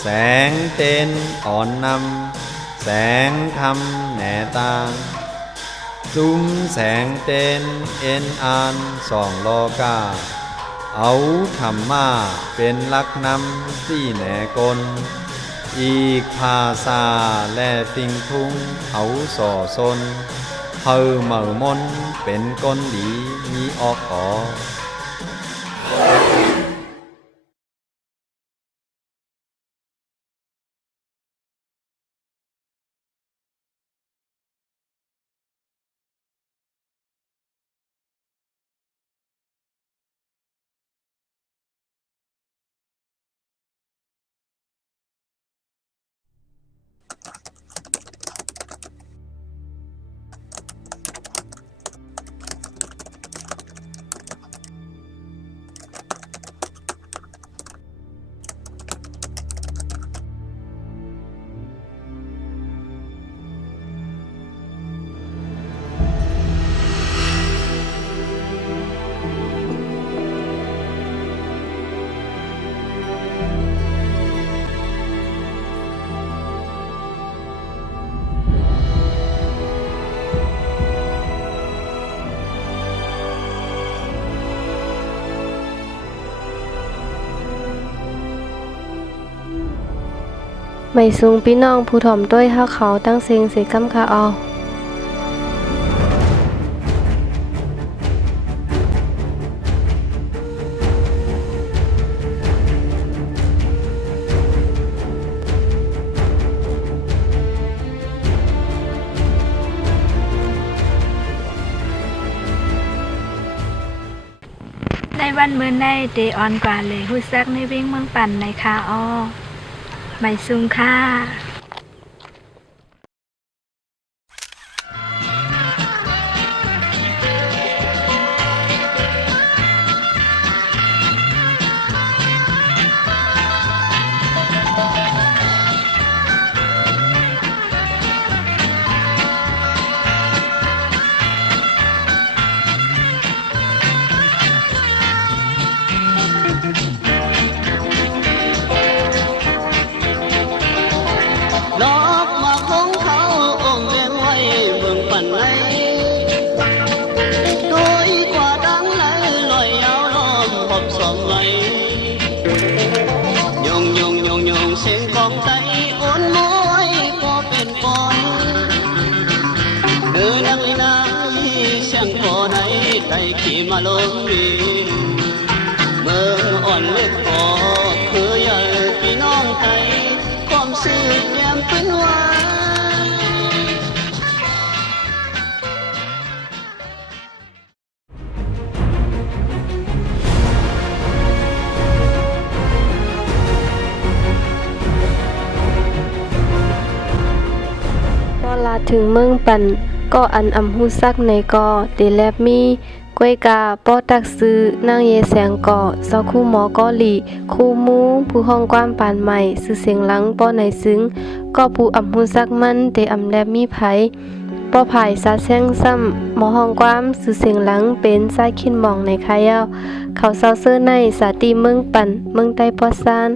แสงเต้นอ่อนนำแสงคำแหน่ตางซุ้มแสงเต้นเอ็นอานสองโลกาเอาธรรมาเป็นลักนำที่แหน่กลอีกภาษาและติงทุ่งเอาส่อซนเฮาเหมามนเป็นก้นดีมีออกออไม่สูงพี่น้องผู้ถ่อมต้วยเฮาเขาตั้งเสียงเสียกำคาออในวันมื้อในเดออนกว่าเลยฮู้ซักในวิ่งเมืองปั่นในคาออไม่ซุงค่าดอกหมากของเขาองค์เลี้ยงไว้เมืองปั่นไหนโดยกว่าดังไหลลอยยาวล้อมหอบสองไหลยงเสียงของใจโอนมวยก็เป็นปอนเดินนังนายเสียงพอไหนใจขี่มาลงดีเมืองอ่อนเล็กพอคือใหญ่พี่น้องใจความสื่อแย้มเป็นวาก็ลาถึงเมืองปันก็อันอำฮู้ซักในก็เดแลบมีกล้วยกาป้อตักซื้อนางเยแสงก่อเซาคู่หมอก็หลีคู่มูผู้ห้องความปานใหม่ซื้อเสียงหลังป้อในซึ้งก็ผู้อำฮู้ซักมันเดอำแลบมีไผป้อไผ่ซาแซงซ้ำหมอห้องความซื้อเสียงหลังเป็นซ้ายขินหมองในคายาวเขาเซาเสื้อในสาตีเมืองปันเมืองใต้ป้อซาน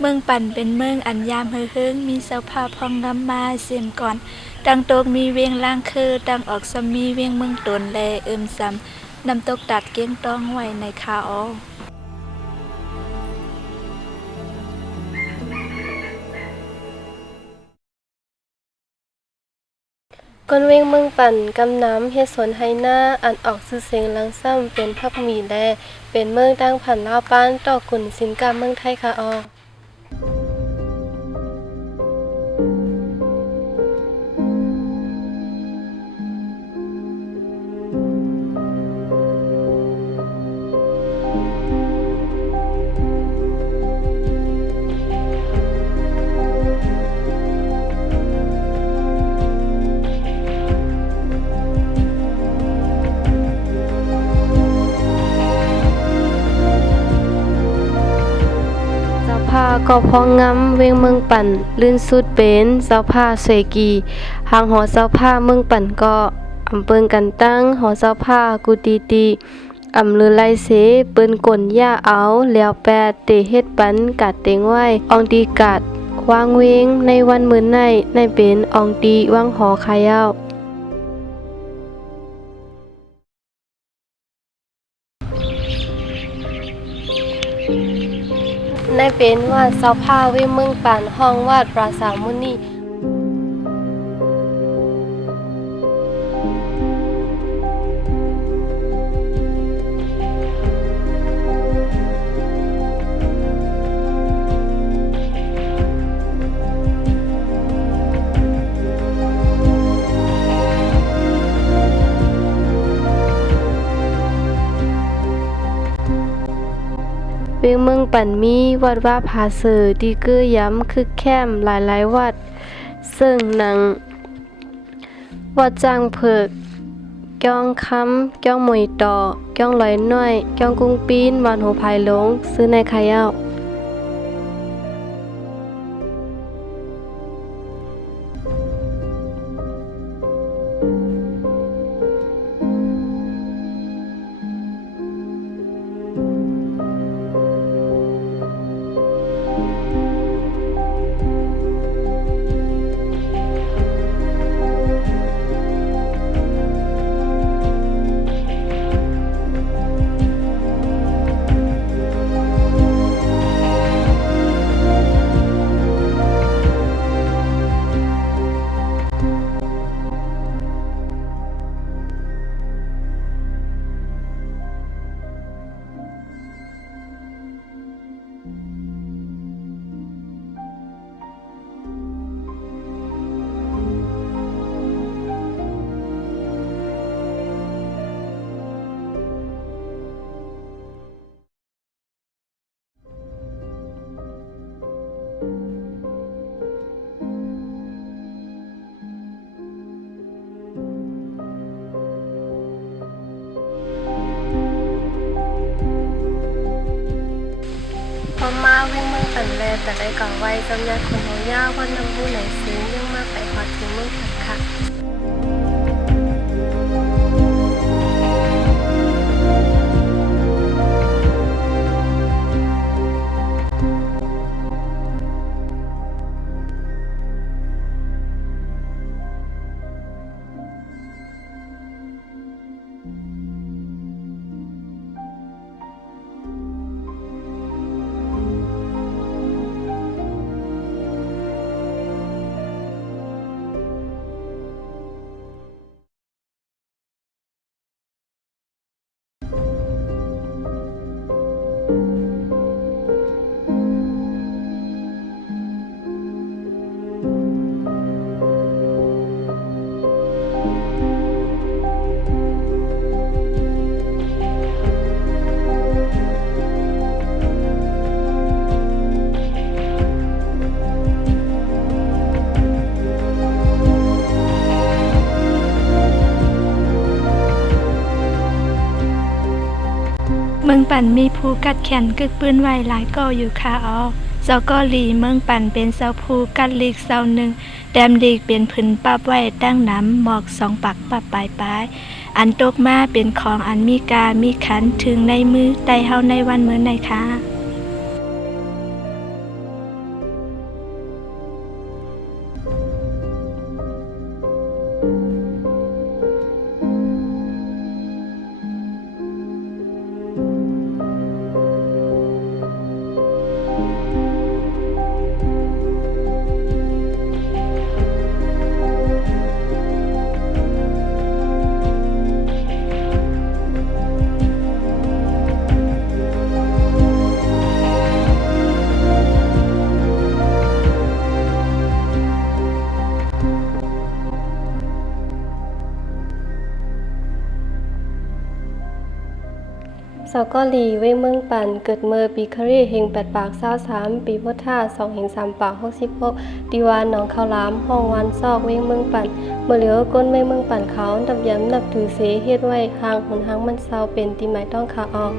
เมืองปั่นเป็นเมืองอันยามเฮิงมีสภาพห้องน้ำมาเสียมก่อนดังโตกมีเวียงล่างคือดังออกสมีเวียงเมืองตนแลซ้ำนำตกตัดเกี้ยงต้องไว้ในคาออก้นเวงเมืองปั่นกำน้ำเฮ็ดสวนไฮนาอันออกซื้อเสียงลังซ้ำเป็นพักมีแลเป็นเมืองตั้งผ่านลาวป้านต่อกุ่นสินกาเมืองไทยค่ะออ ก็พองงำเวงเมืองปั่นลื่นสุดเป็นเจ้าผ้าสวยกีหางหอเจ้าผ้าเมืองปั่นก็อำเปิงกันตั้งหอเจ้าผ้ากุตีตีอำลือไลเสเปิ้นกลย่าเอาแล้วแปดเตเฮ็ดปันกัดเต็งไว้อองตีกัดวางเวงในวันมื้อในเป็นอองตีวางหอขายาวในเป็นวาดเสาผ้าเวงเมืองป่านห้องวาดปราสาทมุนีเวียงเมืองปั่นมีวัดว่าผาเสอดีเกอย้ำคึกแคมหลายวัดซึ่งหนังวัดจางเผิกก้องคำก้องมวยต่อก้องลอยน้อยก้องกุ้งปีนวันหัวภายหลงซื้อในขายาวพอมาเวียงเมืองปั่นแลแต่ได้ก่อไว้จำยาคนหัวยาววันน้ำผู้ไหนซึ้งยิ่งมากไปฮอดถึงเมืองผัดค่ะเมืองปั่นมีภูกัดแขนกึกปืนไว้หลายก่ออยู่ค่ะเจ้าก็หลีเมืองปั่นเป็นเจ้าภูกัดลีกเจ้าหนึ่งแดมลีกเป็นผืนปับไว้ตั้งน้ำหมอกสองปักปับปลายอันตกมาเป็นของอันมีกามีขันถึงในมือไต่เฮาในวันมื้อไหนค่ะเสาก็หลีเว้งเมืองปั่นเกิดเมื่อปีครีเฮง8 ปาก23ปีพุทธา2เฮง3 ปาก66ดีวานหนองข้าวหลามห้องวันซอกเว้งเมืองปั่นเมื่อเหลือก้นเว้งเมืองปั่นเขานับย้ำนับถือเสเฮ็ดไว้ห่างหนหางมันเศร้าเป็นตีหมายต้องขาออก